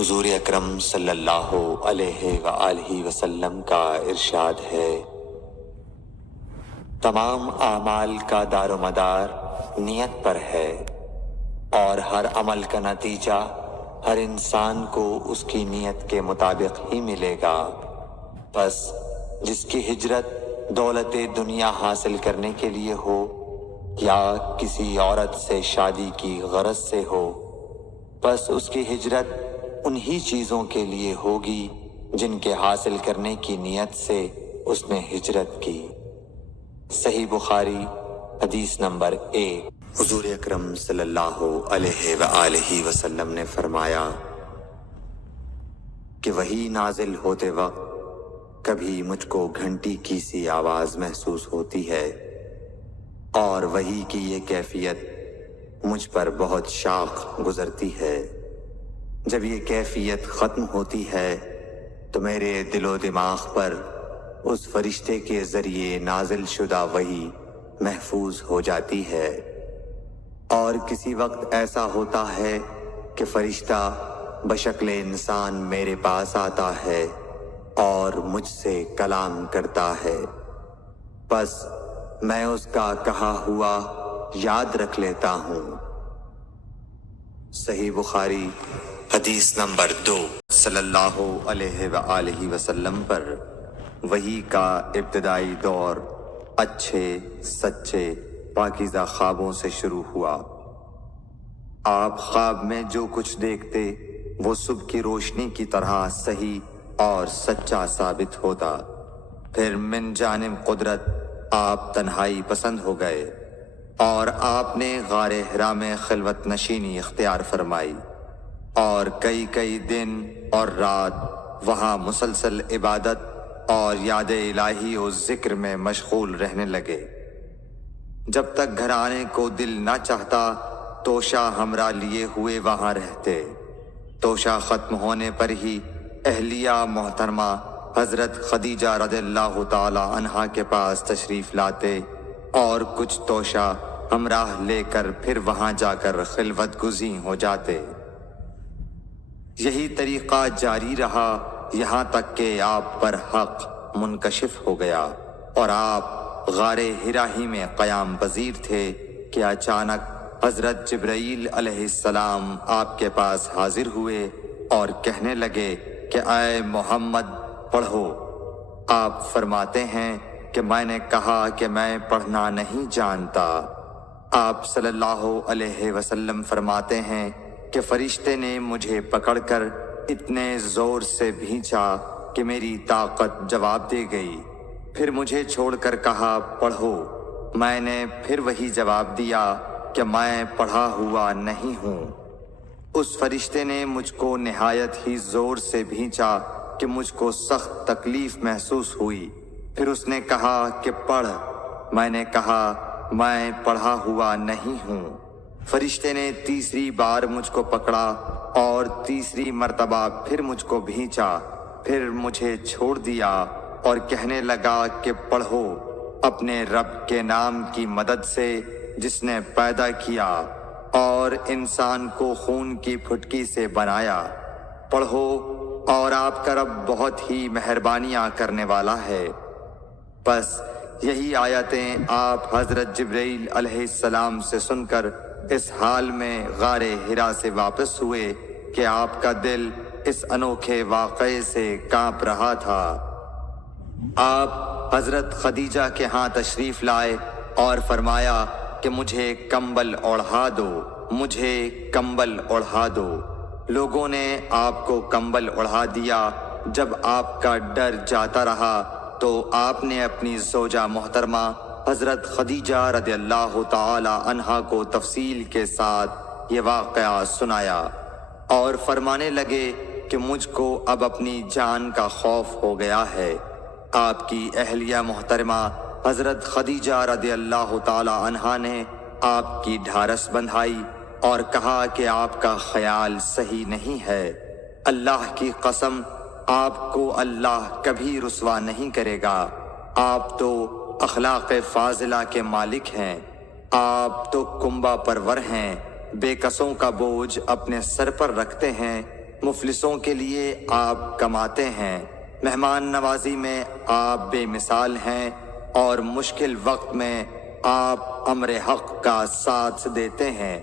حضور اکرم صلی اللہ علیہ وآلہ وسلم کا ارشاد ہے، تمام اعمال کا دار و مدار نیت پر ہے، اور ہر عمل کا نتیجہ ہر انسان کو اس کی نیت کے مطابق ہی ملے گا۔ بس جس کی ہجرت دولت دنیا حاصل کرنے کے لیے ہو یا کسی عورت سے شادی کی غرض سے ہو، بس اس کی ہجرت انہی چیزوں کے لیے ہوگی جن کے حاصل کرنے کی نیت سے اس نے ہجرت کی۔ صحیح بخاری حدیث نمبر 1۔ حضور اکرم صلی اللہ علیہ وآلہ وسلم نے فرمایا کہ وحی نازل ہوتے وقت کبھی مجھ کو گھنٹی کی سی آواز محسوس ہوتی ہے، اور وحی کی یہ کیفیت مجھ پر بہت شاق گزرتی ہے۔ جب یہ کیفیت ختم ہوتی ہے تو میرے دل و دماغ پر اس فرشتے کے ذریعے نازل شدہ وحی محفوظ ہو جاتی ہے، اور کسی وقت ایسا ہوتا ہے کہ فرشتہ بشکل انسان میرے پاس آتا ہے اور مجھ سے کلام کرتا ہے، بس میں اس کا کہا ہوا یاد رکھ لیتا ہوں۔ صحیح بخاری حدیث نمبر 2۔ صلی اللہ علیہ وآلہ وسلم پر وحی کا ابتدائی دور اچھے سچے پاکیزہ خوابوں سے شروع ہوا۔ آپ خواب میں جو کچھ دیکھتے وہ صبح کی روشنی کی طرح صحیح اور سچا ثابت ہوتا۔ پھر من جانب قدرت آپ تنہائی پسند ہو گئے اور آپ نے غار حرا میں خلوت نشینی اختیار فرمائی، اور کئی دن اور رات وہاں مسلسل عبادت اور یاد الہی و ذکر میں مشغول رہنے لگے۔ جب تک گھر آنے کو دل نہ چاہتا توشہ ہمراہ لیے ہوئے وہاں رہتے۔ توشہ ختم ہونے پر ہی اہلیہ محترمہ حضرت خدیجہ رضی اللہ تعالی عنہا کے پاس تشریف لاتے اور کچھ توشہ ہمراہ لے کر پھر وہاں جا کر خلوت گزین ہو جاتے۔ یہی طریقہ جاری رہا یہاں تک کہ آپ پر حق منکشف ہو گیا اور آپ غار حرا ہی میں قیام پذیر تھے کہ اچانک حضرت جبرائیل علیہ السلام آپ کے پاس حاضر ہوئے اور کہنے لگے کہ اے محمد پڑھو۔ آپ فرماتے ہیں کہ میں نے کہا کہ میں پڑھنا نہیں جانتا۔ آپ صلی اللہ علیہ وسلم فرماتے ہیں کہ فرشتے نے مجھے پکڑ کر اتنے زور سے بھینچا کہ میری طاقت جواب دے گئی، پھر مجھے چھوڑ کر کہا پڑھو۔ میں نے پھر وہی جواب دیا کہ میں پڑھا ہوا نہیں ہوں۔ اس فرشتے نے مجھ کو نہایت ہی زور سے بھینچا کہ مجھ کو سخت تکلیف محسوس ہوئی، پھر اس نے کہا کہ پڑھ۔ میں نے کہا میں پڑھا ہوا نہیں ہوں۔ فرشتے نے تیسری بار مجھ کو پکڑا اور تیسری مرتبہ پھر مجھ کو بھینچا، پھر مجھے چھوڑ دیا اور کہنے لگا کہ پڑھو اپنے رب کے نام کی مدد سے جس نے پیدا کیا اور انسان کو خون کی پھٹکی سے بنایا۔ پڑھو اور آپ کا رب بہت ہی مہربانیاں کرنے والا ہے۔ بس یہی آیتیں آپ حضرت جبرائیل علیہ السلام سے سن کر اس حال میں غار حرا سے واپس ہوئے کہ آپ کا دل اس انوکھے واقعے سے کانپ رہا تھا۔ آپ حضرت خدیجہ کے ہاں تشریف لائے اور فرمایا کہ مجھے کمبل اوڑھا دو، مجھے کمبل اوڑھا دو۔ لوگوں نے آپ کو کمبل اوڑھا دیا۔ جب آپ کا ڈر جاتا رہا تو آپ نے اپنی زوجہ محترمہ حضرت خدیجہ رضی اللہ تعالی عنہا کو تفصیل کے ساتھ یہ واقعہ سنایا اور فرمانے لگے کہ مجھ کو اب اپنی جان کا خوف ہو گیا ہے۔ آپ کی اہلیہ محترمہ حضرت خدیجہ رضی اللہ تعالی عنہا نے آپ کی ڈھارس بندھائی اور کہا کہ آپ کا خیال صحیح نہیں ہے۔ اللہ کی قسم آپ کو اللہ کبھی رسوا نہیں کرے گا۔ آپ تو اخلاق فاضلہ کے مالک ہیں، آپ تو کنبہ پرور ہیں، بے کسوں کا بوجھ اپنے سر پر رکھتے ہیں مفلسوں کے لیے آپ کماتے ہیں، مہمان نوازی میں آپ بے مثال ہیں، اور مشکل وقت میں آپ امر حق کا ساتھ دیتے ہیں۔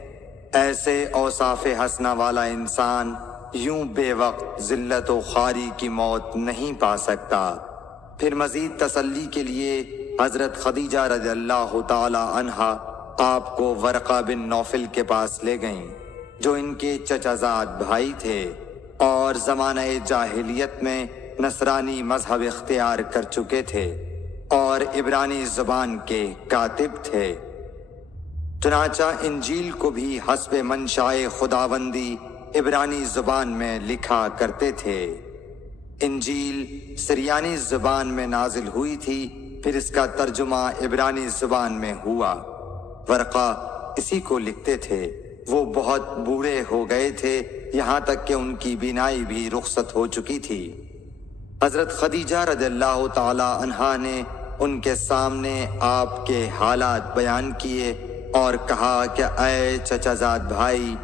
ایسے اوصاف حسنہ والا انسان یوں بے وقت ذلت و خواری کی موت نہیں پا سکتا۔ پھر مزید تسلی کے لیے حضرت خدیجہ رضی اللہ تعالی عنہا آپ کو ورقہ بن نوفل کے پاس لے گئیں، جو ان کے چچا زاد بھائی تھے اور زمانہ جاہلیت میں نصرانی مذہب اختیار کر چکے تھے اور عبرانی زبان کے کاتب تھے۔ چنانچہ انجیل کو بھی حسب منشائے خداوندی عبرانی زبان میں لکھا کرتے تھے۔ انجیل سریانی زبان میں نازل ہوئی تھی، پھر اس کا ترجمہ عبرانی زبان میں ہوا۔ ورقہ اسی کو لکھتے تھے۔ وہ بہت بوڑھے ہو گئے تھے، یہاں تک کہ ان کی بینائی بھی رخصت ہو چکی تھی۔ حضرت خدیجہ رضی اللہ تعالی عنہا نے ان کے سامنے آپ کے حالات بیان کیے اور کہا کہ اے چچا زاد بھائی،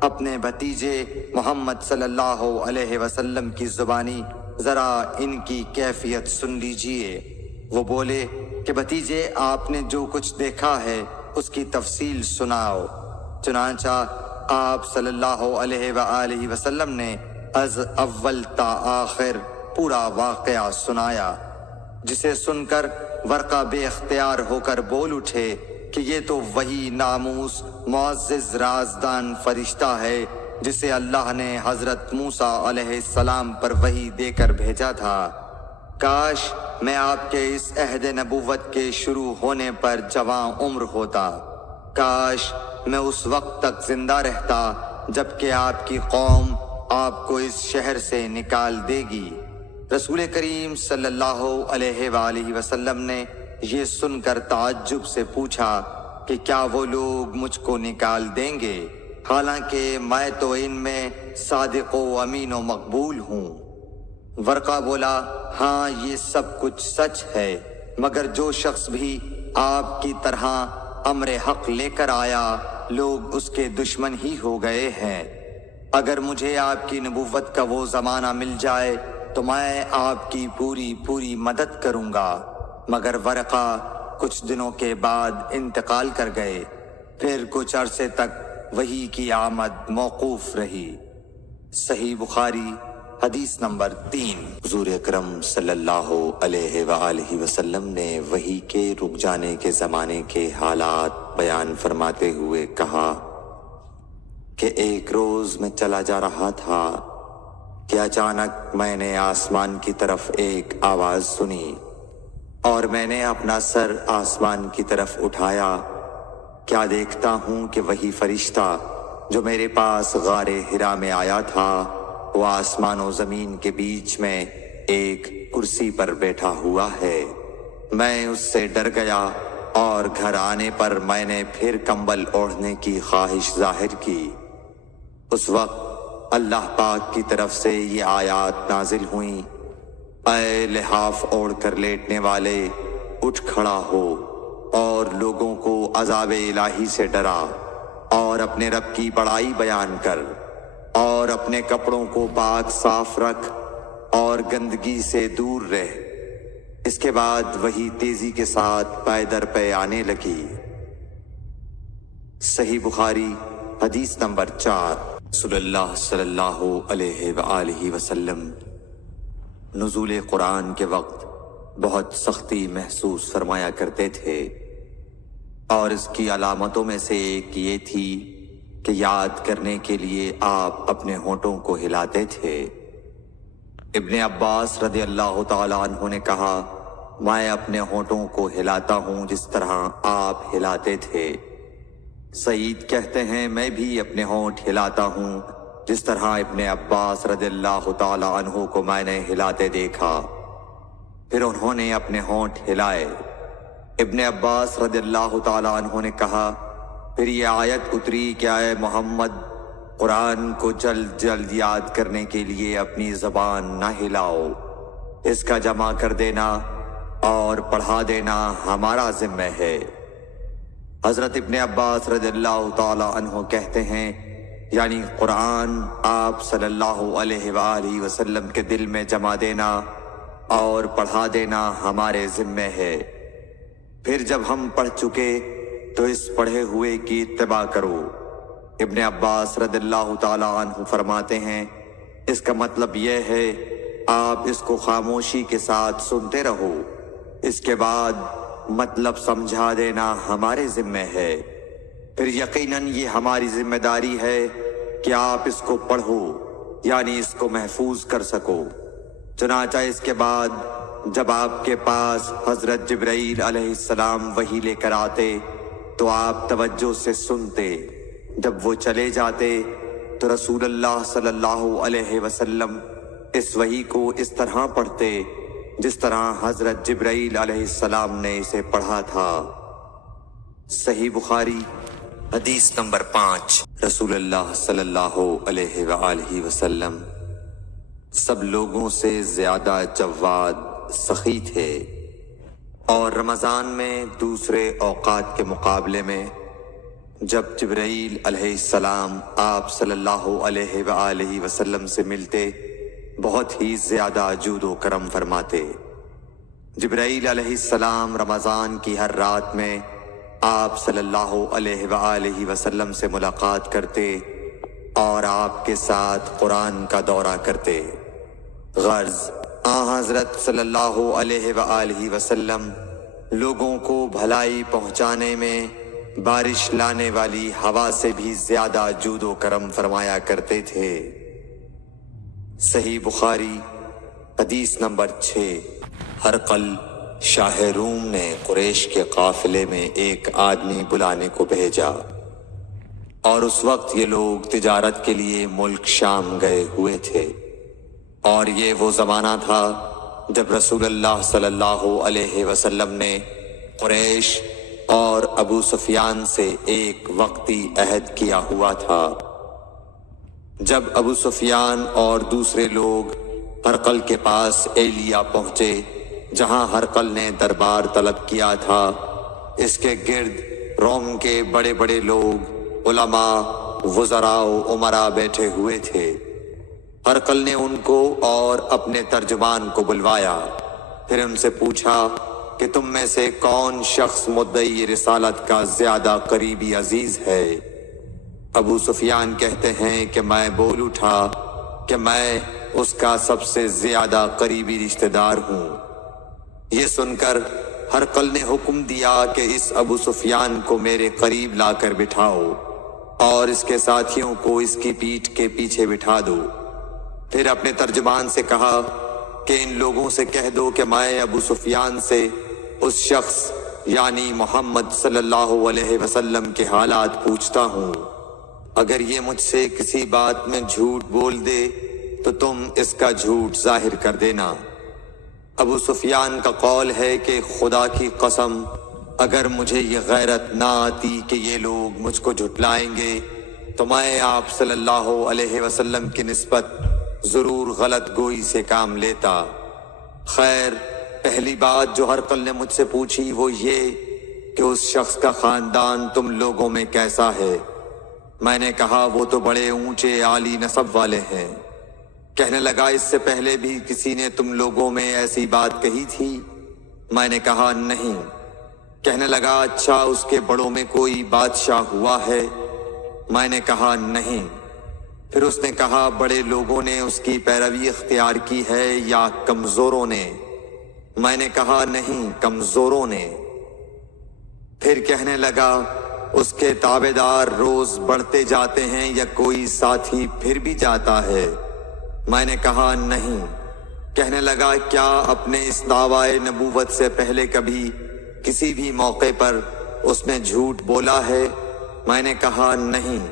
اپنے بھتیجے محمد صلی اللہ علیہ وسلم کی زبانی ذرا ان کی کیفیت سن لیجئے۔ وہ بولے کہ بھتیجے، آپ نے جو کچھ دیکھا ہے اس کی تفصیل سناؤ۔ چنانچہ آپ صلی اللہ علیہ وآلہ وسلم نے از اول تا آخر پورا واقعہ سنایا، جسے سن کر ورقہ بے اختیار ہو کر بول اٹھے کہ یہ تو وہی ناموس معزز رازدان فرشتہ ہے جسے اللہ نے حضرت موسیٰ علیہ السلام پر وحی دے کر بھیجا تھا۔ کاش میں آپ کے اس عہد نبوت کے شروع ہونے پر جوان عمر ہوتا، کاش میں اس وقت تک زندہ رہتا جب کہ آپ کی قوم آپ کو اس شہر سے نکال دے گی۔ رسول کریم صلی اللہ علیہ وآلہ وسلم نے یہ سن کر تعجب سے پوچھا کہ کیا وہ لوگ مجھ کو نکال دیں گے، حالانکہ میں تو ان میں صادق و امین و مقبول ہوں۔ ورقہ بولا، ہاں یہ سب کچھ سچ ہے، مگر جو شخص بھی آپ کی طرح امر حق لے کر آیا لوگ اس کے دشمن ہی ہو گئے ہیں۔ اگر مجھے آپ کی نبوت کا وہ زمانہ مل جائے تو میں آپ کی پوری مدد کروں گا، مگر ورقہ کچھ دنوں کے بعد انتقال کر گئے۔ پھر کچھ عرصے تک وحی کی آمد موقوف رہی۔ صحیح بخاری حدیث نمبر 3۔ حضور اکرم صلی اللہ علیہ وآلہ وسلم نے وحی کے رک جانے کے زمانے کے حالات بیان فرماتے ہوئے کہا کہ ایک روز میں چلا جا رہا تھا کہ اچانک میں نے آسمان کی طرف ایک آواز سنی اور میں نے اپنا سر آسمان کی طرف اٹھایا۔ کیا دیکھتا ہوں کہ وہی فرشتہ جو میرے پاس غار حرا میں آیا تھا وہ آسمان و زمین کے بیچ میں ایک کرسی پر بیٹھا ہوا ہے۔ میں اس سے ڈر گیا اور گھر آنے پر میں نے پھر کمبل اوڑھنے کی خواہش ظاہر کی۔ اس وقت اللہ پاک کی طرف سے یہ آیات نازل ہوئیں، اے لحاف اوڑھ کر لیٹنے والے، اٹھ کھڑا ہو اور لوگوں کو عذاب الہی سے ڈرا، اور اپنے رب کی بڑائی بیان کر، اور اپنے کپڑوں کو پاک صاف رکھ اور گندگی سے دور رہ۔ اس کے بعد وہی تیزی کے ساتھ پے در پے آنے لگی۔ صحیح بخاری حدیث نمبر 4۔ رسول اللہ صلی اللہ علیہ وآلہ وسلم نزول قرآن کے وقت بہت سختی محسوس فرمایا کرتے تھے، اور اس کی علامتوں میں سے ایک یہ تھی کہ یاد کرنے کے لیے آپ اپنے ہونٹوں کو ہلاتے تھے۔ ابن عباس رضی اللہ تعالی عنہ نے کہا، میں اپنے ہونٹوں کو ہلاتا ہوں جس طرح آپ ہلاتے تھے۔ سعید کہتے ہیں، میں بھی اپنے ہونٹ ہلاتا ہوں جس طرح ابن عباس رضی اللہ تعالی عنہ کو میں نے ہلاتے دیکھا۔ پھر انہوں نے اپنے ہونٹ ہلائے۔ ابن عباس رضی اللہ تعالی عنہ نے کہا، پھر یہ آیت اتری کہ اے محمد، قرآن کو جلد جلد یاد کرنے کے لیے اپنی زبان نہ ہلاؤ، اس کا جمع کر دینا اور پڑھا دینا ہمارا ذمہ ہے۔ حضرت ابن عباس رضی اللہ تعالی عنہ کہتے ہیں یعنی قرآن آپ صلی اللہ علیہ وآلہ وسلم کے دل میں جما دینا اور پڑھا دینا ہمارے ذمے ہے۔ پھر جب ہم پڑھ چکے تو اس پڑھے ہوئے کی اتباع کرو۔ ابن عباس رضی اللہ تعالی عنہ فرماتے ہیں اس کا مطلب یہ ہے آپ اس کو خاموشی کے ساتھ سنتے رہو، اس کے بعد مطلب سمجھا دینا ہمارے ذمے ہے۔ پھر یقیناً یہ ہماری ذمہ داری ہے کہ آپ اس کو پڑھو، یعنی اس کو محفوظ کر سکو۔ چنانچہ اس کے بعد جب آپ کے پاس حضرت جبرائیل علیہ السلام وحی لے کر آتے تو آپ توجہ سے سنتے، جب وہ چلے جاتے تو رسول اللہ صلی اللہ علیہ وسلم اس وحی کو اس طرح پڑھتے جس طرح حضرت جبرائیل علیہ السلام نے اسے پڑھا تھا۔ صحیح بخاری حدیث نمبر 5۔ رسول اللہ صلی اللہ علیہ وآلہ وسلم سب لوگوں سے زیادہ جواد سخی تھے، اور رمضان میں دوسرے اوقات کے مقابلے میں جب جبرائیل علیہ السلام آپ صلی اللہ علیہ وآلہ وسلم سے ملتے بہت ہی زیادہ جود و کرم فرماتے۔ جبرائیل علیہ السلام رمضان کی ہر رات میں آپ صلی اللہ علیہ وآلہ وسلم سے ملاقات کرتے اور آپ کے ساتھ قرآن کا دورہ کرتے۔ غرض حضرت صلی اللہ علیہ وآلہ وسلم لوگوں کو بھلائی پہنچانے میں بارش لانے والی ہوا سے بھی زیادہ جود و کرم فرمایا کرتے تھے۔ صحیح بخاری حدیث نمبر 6۔ ہرقل شاہ روم نے قریش کے قافلے میں ایک آدمی بلانے کو بھیجا، اور اس وقت یہ لوگ تجارت کے لیے ملک شام گئے ہوئے تھے، اور یہ وہ زمانہ تھا جب رسول اللہ صلی اللہ علیہ وسلم نے قریش اور ابو سفیان سے ایک وقتی عہد کیا ہوا تھا۔ جب ابو سفیان اور دوسرے لوگ ہرقل کے پاس ایلیا پہنچے جہاں ہرقل نے دربار طلب کیا تھا، اس کے گرد روم کے بڑے بڑے لوگ، علماء، وزراء و امراء بیٹھے ہوئے تھے۔ ہرقل نے ان کو اور اپنے ترجمان کو بلوایا، پھر ان سے پوچھا کہ تم میں سے کون شخص مدعی رسالت کا زیادہ قریبی عزیز ہے؟ ابو سفیان کہتے ہیں کہ میں بول اٹھا کہ میں اس کا سب سے زیادہ قریبی رشتہ دار ہوں۔ یہ سن کر ہرقل نے حکم دیا کہ اس ابو سفیان کو میرے قریب لا کر بٹھاؤ اور اس کے ساتھیوں کو اس کی پیٹھ کے پیچھے بٹھا دو۔ پھر اپنے ترجمان سے کہا کہ ان لوگوں سے کہہ دو کہ میں ابو سفیان سے اس شخص یعنی محمد صلی اللہ علیہ وسلم کے حالات پوچھتا ہوں، اگر یہ مجھ سے کسی بات میں جھوٹ بول دے تو تم اس کا جھوٹ ظاہر کر دینا۔ ابو سفیان کا قول ہے کہ خدا کی قسم اگر مجھے یہ غیرت نہ آتی کہ یہ لوگ مجھ کو جھٹلائیں گے تو میں آپ صلی اللہ علیہ وسلم کی نسبت ضرور غلط گوئی سے کام لیتا۔ خیر، پہلی بات جو ہرقل نے مجھ سے پوچھی وہ یہ کہ اس شخص کا خاندان تم لوگوں میں کیسا ہے؟ میں نے کہا وہ تو بڑے اونچے عالی نسب والے ہیں۔ کہنے لگا اس سے پہلے بھی کسی نے تم لوگوں میں ایسی بات کہی تھی؟ میں نے کہا نہیں۔ کہنے لگا اچھا اس کے بڑوں میں کوئی بادشاہ ہوا ہے؟ میں نے کہا نہیں۔ پھر اس نے کہا بڑے لوگوں نے اس کی پیروی اختیار کی ہے یا کمزوروں نے؟ میں نے کہا نہیں، کمزوروں نے۔ پھر کہنے لگا اس کے تابعدار روز بڑھتے جاتے ہیں یا کوئی ساتھی پھر بھی جاتا ہے؟ میں نے کہا نہیں۔ کہنے لگا کیا اپنے اس دعوی نبوت سے پہلے کبھی کسی بھی موقع پر اس نے جھوٹ بولا ہے؟ میں نے کہا نہیں،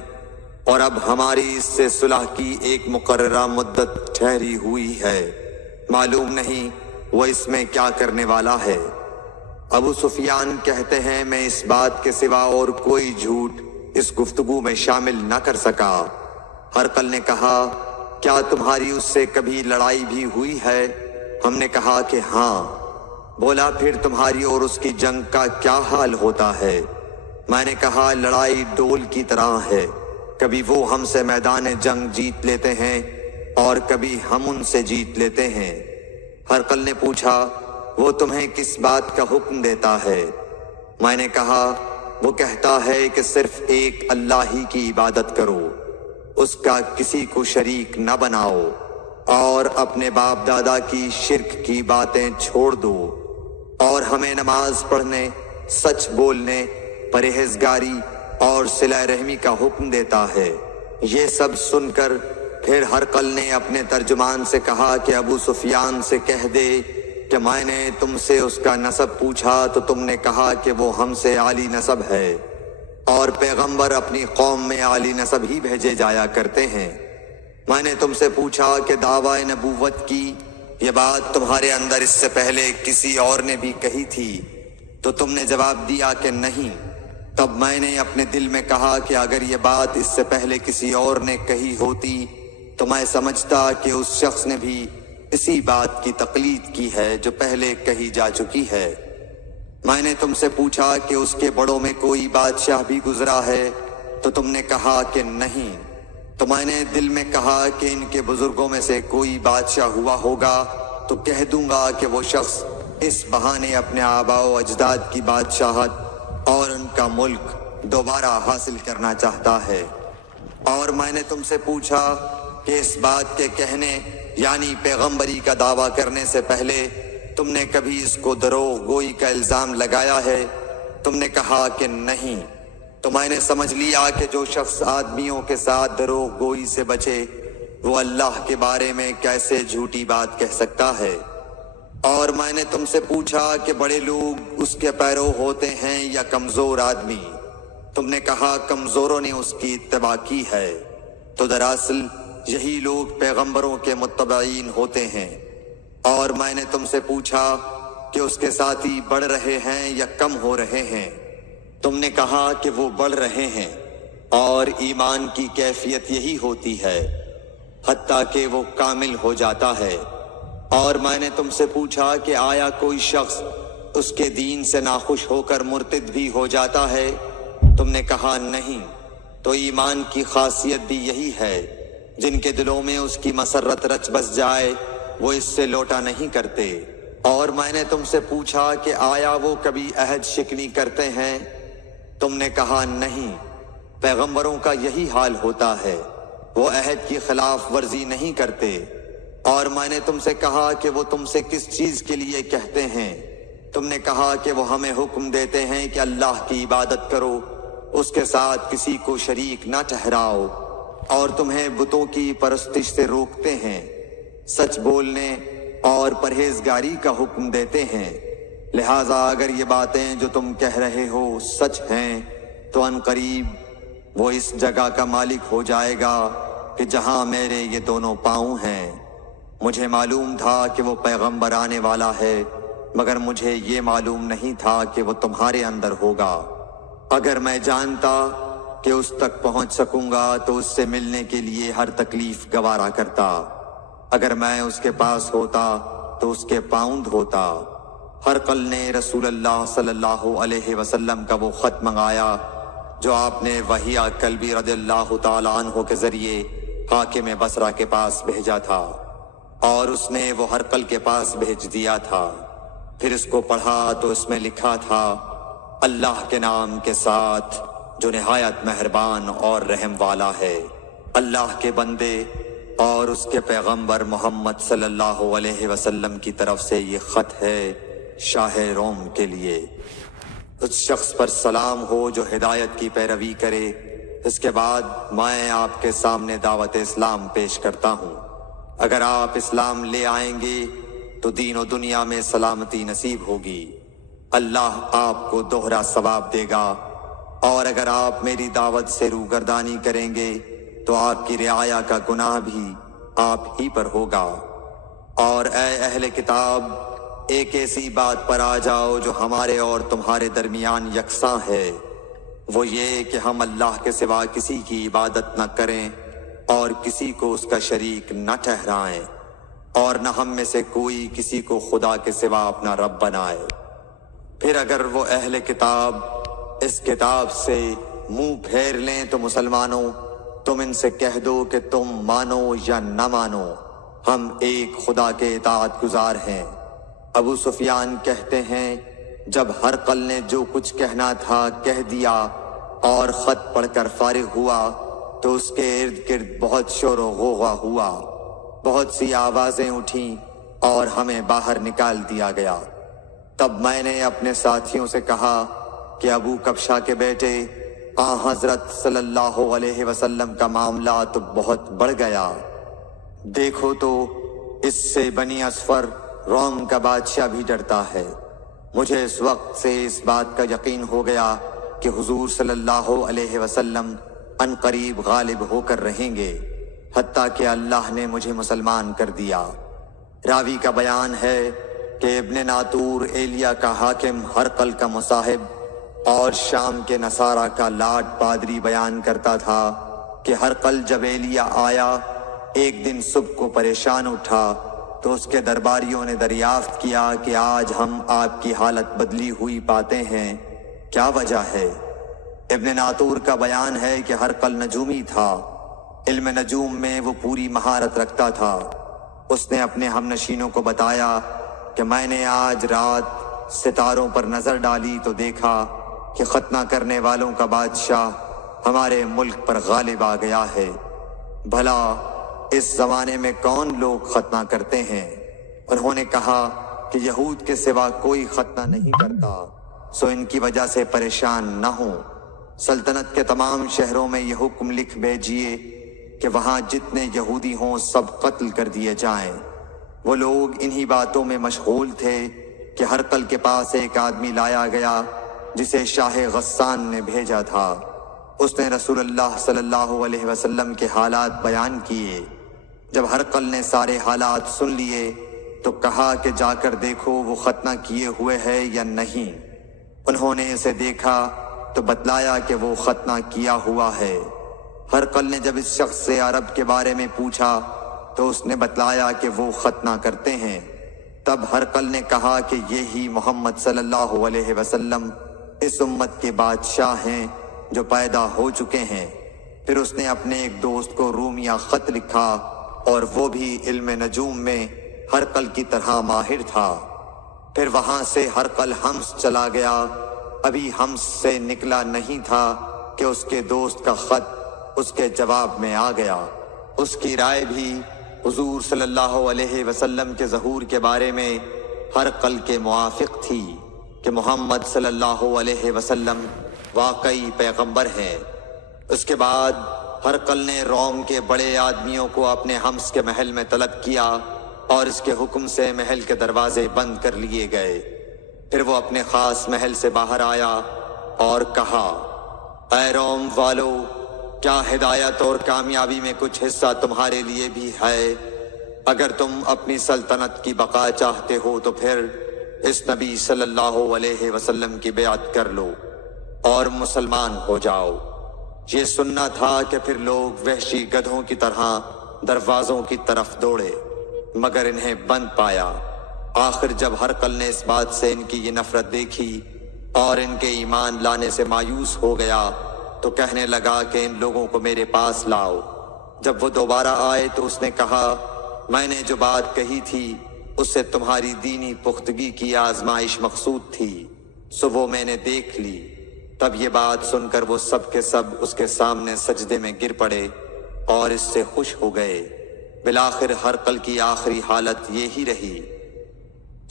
اور اب ہماری اس سے صلح کی ایک مقررہ مدت ٹھہری ہوئی ہے، معلوم نہیں وہ اس میں کیا کرنے والا ہے۔ ابو سفیان کہتے ہیں میں اس بات کے سوا اور کوئی جھوٹ اس گفتگو میں شامل نہ کر سکا۔ ہرقل نے کہا کیا تمہاری اس سے کبھی لڑائی بھی ہوئی ہے؟ ہم نے کہا کہ ہاں۔ بولا پھر تمہاری اور اس کی جنگ کا کیا حال ہوتا ہے؟ میں نے کہا لڑائی ڈول کی طرح ہے، کبھی وہ ہم سے میدان جنگ جیت لیتے ہیں اور کبھی ہم ان سے جیت لیتے ہیں۔ ہرقل نے پوچھا، وہ تمہیں کس بات کا حکم دیتا ہے؟ میں نے کہا، وہ کہتا ہے کہ صرف ایک اللہ ہی کی عبادت کرو، اس کا کسی کو شریک نہ بناؤ، اور اپنے باپ دادا کی شرک کی باتیں چھوڑ دو، اور ہمیں نماز پڑھنے، سچ بولنے، پرہیزگاری اور صلہ رحمی کا حکم دیتا ہے۔ یہ سب سن کر پھر ہرقل نے اپنے ترجمان سے کہا کہ ابو سفیان سے کہہ دے کہ میں نے تم سے اس کا نسب پوچھا تو تم نے کہا کہ وہ ہم سے عالی نسب ہے، اور پیغمبر اپنی قوم میں عالی نسب ہی بھیجے جایا کرتے ہیں۔ میں نے تم سے پوچھا کہ دعویٰ نبوت کی یہ بات تمہارے اندر اس سے پہلے کسی اور نے بھی کہی تھی تو تم نے جواب دیا کہ نہیں۔ تب میں نے اپنے دل میں کہا کہ اگر یہ بات اس سے پہلے کسی اور نے کہی ہوتی تو میں سمجھتا کہ اس شخص نے بھی اسی بات کی تقلید کی ہے جو پہلے کہی جا چکی ہے۔ میں نے تم سے پوچھا کہ اس کے بڑوں میں کوئی بادشاہ بھی گزرا ہے تو تم نے کہا کہ نہیں۔ تو میں نے دل میں کہا کہ ان کے بزرگوں میں سے کوئی بادشاہ ہوا ہوگا تو کہہ دوں گا کہ وہ شخص اس بہانے اپنے آباء و اجداد کی بادشاہت اور ان کا ملک دوبارہ حاصل کرنا چاہتا ہے۔ اور میں نے تم سے پوچھا کہ اس بات کے کہنے یعنی پیغمبری کا دعویٰ کرنے سے پہلے تم نے کبھی اس کو دروغ گوئی کا الزام لگایا ہے؟ تم نے کہا کہ نہیں۔ تو میں نے سمجھ لیا کہ جو شخص آدمیوں کے ساتھ دروغ گوئی سے بچے وہ اللہ کے بارے میں کیسے جھوٹی بات کہہ سکتا ہے۔ اور میں نے تم سے پوچھا کہ بڑے لوگ اس کے پیرو ہوتے ہیں یا کمزور آدمی؟ تم نے کہا کمزوروں نے اس کی اتباع کی ہے۔ تو دراصل یہی لوگ پیغمبروں کے متبعین ہوتے ہیں۔ اور میں نے تم سے پوچھا کہ اس کے ساتھی بڑھ رہے ہیں یا کم ہو رہے ہیں؟ تم نے کہا کہ وہ بڑھ رہے ہیں، اور ایمان کی کیفیت یہی ہوتی ہے حتیٰ کہ وہ کامل ہو جاتا ہے۔ اور میں نے تم سے پوچھا کہ آیا کوئی شخص اس کے دین سے ناخوش ہو کر مرتد بھی ہو جاتا ہے؟ تم نے کہا نہیں۔ تو ایمان کی خاصیت بھی یہی ہے، جن کے دلوں میں اس کی مسرت رچ بس جائے وہ اس سے لوٹا نہیں کرتے۔ اور میں نے تم سے پوچھا کہ آیا وہ کبھی عہد شکنی کرتے ہیں؟ تم نے کہا نہیں۔ پیغمبروں کا یہی حال ہوتا ہے، وہ عہد کی خلاف ورزی نہیں کرتے۔ اور میں نے تم سے کہا کہ وہ تم سے کس چیز کے لیے کہتے ہیں؟ تم نے کہا کہ وہ ہمیں حکم دیتے ہیں کہ اللہ کی عبادت کرو، اس کے ساتھ کسی کو شریک نہ ٹھہراؤ، اور تمہیں بتوں کی پرستش سے روکتے ہیں، سچ بولنے اور پرہیزگاری کا حکم دیتے ہیں۔ لہٰذا اگر یہ باتیں جو تم کہہ رہے ہو سچ ہیں تو ان قریب وہ اس جگہ کا مالک ہو جائے گا کہ جہاں میرے یہ دونوں پاؤں ہیں۔ مجھے معلوم تھا کہ وہ پیغمبر آنے والا ہے، مگر مجھے یہ معلوم نہیں تھا کہ وہ تمہارے اندر ہوگا۔ اگر میں جانتا کہ اس تک پہنچ سکوں گا تو اس سے ملنے کے لیے ہر تکلیف گوارا کرتا۔ اگر میں اس کے پاس ہوتا تو اس کے پاؤں دھوتا۔ ہرقل نے رسول اللہ صلی اللہ علیہ وسلم کا وہ خط منگایا جو آپ نے وحیہ کلبی رضی اللہ تعالیٰ عنہ کے ذریعے حاکم بصرہ کے پاس بھیجا تھا، اور اس نے وہ ہرقل کے پاس بھیج دیا تھا۔ پھر اس کو پڑھا تو اس میں لکھا تھا، اللہ کے نام کے ساتھ جو نہایت مہربان اور رحم والا ہے۔ اللہ کے بندے اور اس کے پیغمبر محمد صلی اللہ علیہ وسلم کی طرف سے یہ خط ہے شاہ روم کے لیے۔ اس شخص پر سلام ہو جو ہدایت کی پیروی کرے۔ اس کے بعد میں آپ کے سامنے دعوت اسلام پیش کرتا ہوں۔ اگر آپ اسلام لے آئیں گے تو دین و دنیا میں سلامتی نصیب ہوگی، اللہ آپ کو دوہرا ثواب دے گا، اور اگر آپ میری دعوت سے روگردانی کریں گے تو آپ کی رعایا کا گناہ بھی آپ ہی پر ہوگا۔ اور اے اہل کتاب، ایک ایسی بات پر آ جاؤ جو ہمارے اور تمہارے درمیان یکساں ہے، وہ یہ کہ ہم اللہ کے سوا کسی کی عبادت نہ کریں اور کسی کو اس کا شریک نہ ٹھہرائیں، اور نہ ہم میں سے کوئی کسی کو خدا کے سوا اپنا رب بنائے۔ پھر اگر وہ اہل کتاب اس کتاب سے منہ پھیر لیں تو مسلمانوں، تم ان سے کہہ دو کہ تم مانو یا نہ مانو، ہم ایک خدا کے اطاعت گزار ہیں۔ ابو سفیان کہتے ہیں جب ہرقل نے جو کچھ کہنا تھا کہہ دیا اور خط پڑھ کر فارغ ہوا تو اس کے ارد گرد بہت شور و غوغا ہوا، بہت سی آوازیں اٹھیں اور ہمیں باہر نکال دیا گیا۔ تب میں نے اپنے ساتھیوں سے کہا کہ ابو کبشہ کے بیٹے آن حضرت صلی اللہ علیہ وسلم کا معاملہ تو بہت بڑھ گیا، دیکھو تو اس سے بنی اصفر روم کا بادشاہ بھی ڈرتا ہے۔ مجھے اس وقت سے اس بات کا یقین ہو گیا کہ حضور صلی اللہ علیہ وسلم ان قریب غالب ہو کر رہیں گے، حتیٰ کہ اللہ نے مجھے مسلمان کر دیا۔ راوی کا بیان ہے کہ ابن ناطور ایلیا کا حاکم ہرقل کا مصاحب اور شام کے نصارہ کا لاٹ پادری بیان کرتا تھا کہ ہرقل جب ایلیا آیا ایک دن صبح کو پریشان اٹھا تو اس کے درباریوں نے دریافت کیا کہ آج ہم آپ کی حالت بدلی ہوئی پاتے ہیں، کیا وجہ ہے؟ ابن ناطور کا بیان ہے کہ ہرقل نجومی تھا، علم نجوم میں وہ پوری مہارت رکھتا تھا۔ اس نے اپنے ہم نشینوں کو بتایا کہ میں نے آج رات ستاروں پر نظر ڈالی تو دیکھا کہ ختنہ کرنے والوں کا بادشاہ ہمارے ملک پر غالب آ گیا ہے۔ بھلا اس زمانے میں کون لوگ ختنہ کرتے ہیں؟ انہوں نے کہا کہ یہود کے سوا کوئی ختنہ نہیں کرتا، سو ان کی وجہ سے پریشان نہ ہوں۔ سلطنت کے تمام شہروں میں یہ حکم لکھ بھیجیے کہ وہاں جتنے یہودی ہوں سب قتل کر دیے جائیں۔ وہ لوگ انہی باتوں میں مشغول تھے کہ ہرقل کے پاس ایک آدمی لایا گیا جسے شاہ غسان نے بھیجا تھا۔ اس نے رسول اللہ صلی اللہ علیہ وسلم کے حالات بیان کیے۔ جب ہرقل نے سارے حالات سن لیے تو کہا کہ جا کر دیکھو وہ ختنہ کیے ہوئے ہے یا نہیں۔ انہوں نے اسے دیکھا تو بتلایا کہ وہ ختنہ کیا ہوا ہے۔ ہرقل نے جب اس شخص سے عرب کے بارے میں پوچھا تو اس نے بتلایا کہ وہ ختنہ کرتے ہیں۔ تب ہرقل نے کہا کہ یہی محمد صلی اللہ علیہ وسلم اس امت کے بادشاہ ہیں جو پیدا ہو چکے ہیں۔ پھر اس نے اپنے ایک دوست کو رومیہ خط لکھا اور وہ بھی علم نجوم میں ہرقل کی طرح ماہر تھا۔ پھر وہاں سے ہرقل حمص چلا گیا، ابھی حمص سے نکلا نہیں تھا کہ اس کے دوست کا خط اس کے جواب میں آ گیا۔ اس کی رائے بھی حضور صلی اللہ علیہ وسلم کے ظہور کے بارے میں ہرقل کے موافق تھی کہ محمد صلی اللہ علیہ وسلم واقعی پیغمبر ہیں۔ اس کے بعد ہرقل نے روم کے بڑے آدمیوں کو اپنے حمص کے محل میں طلب کیا اور اس کے حکم سے محل کے دروازے بند کر لیے گئے۔ پھر وہ اپنے خاص محل سے باہر آیا اور کہا، اے روم والو، کیا ہدایت اور کامیابی میں کچھ حصہ تمہارے لیے بھی ہے؟ اگر تم اپنی سلطنت کی بقا چاہتے ہو تو پھر اس نبی صلی اللہ علیہ وسلم کی بیعت کر لو اور مسلمان ہو جاؤ۔ یہ سننا تھا کہ پھر لوگ وحشی گدھوں کی طرح دروازوں کی طرف دوڑے، مگر انہیں بند پایا۔ آخر جب ہرقل نے اس بات سے ان کی یہ نفرت دیکھی اور ان کے ایمان لانے سے مایوس ہو گیا تو کہنے لگا کہ ان لوگوں کو میرے پاس لاؤ۔ جب وہ دوبارہ آئے تو اس نے کہا، میں نے جو بات کہی تھی اس سے تمہاری دینی پختگی کی آزمائش مقصود تھی، سو وہ میں نے دیکھ لی۔ تب یہ بات سن کر وہ سب کے سب اس کے سامنے سجدے میں گر پڑے اور اس سے خوش ہو گئے۔ بالآخر ہرقل کی آخری حالت یہی رہی۔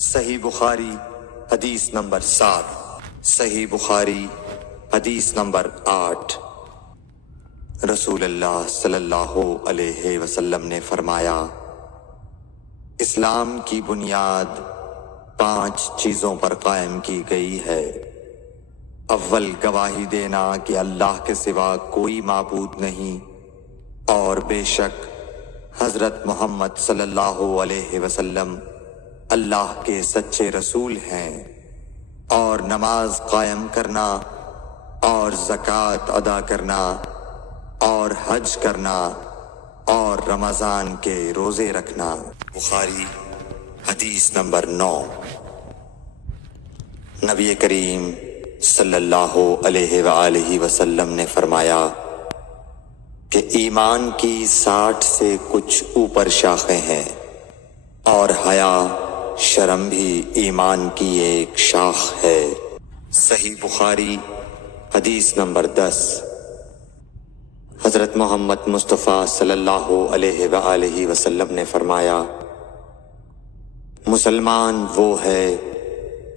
صحیح بخاری حدیث نمبر 7، صحیح بخاری حدیث نمبر 8۔ رسول اللہ صلی اللہ علیہ وسلم نے فرمایا، اسلام کی بنیاد 5 چیزوں پر قائم کی گئی ہے۔ اول، گواہی دینا کہ اللہ کے سوا کوئی معبود نہیں اور بے شک حضرت محمد صلی اللہ علیہ وسلم اللہ کے سچے رسول ہیں، اور نماز قائم کرنا اور زکوٰۃ ادا کرنا اور حج کرنا اور رمضان کے روزے رکھنا۔ بخاری حدیث نمبر 9۔ نبی کریم صلی اللہ علیہ وآلہ وسلم نے فرمایا، کہ ایمان کی 60 سے کچھ اوپر شاخیں ہیں، اور حیا شرم بھی ایمان کی ایک شاخ ہے۔ صحیح بخاری حدیث نمبر 10۔ حضرت محمد مصطفیٰ صلی اللہ علیہ وآلہ وسلم نے فرمایا، مسلمان وہ ہے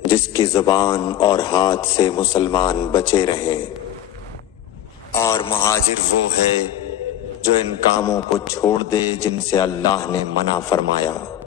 جس کی زبان اور ہاتھ سے مسلمان بچے رہیں، اور مہاجر وہ ہے جو ان کاموں کو چھوڑ دے جن سے اللہ نے منع فرمایا۔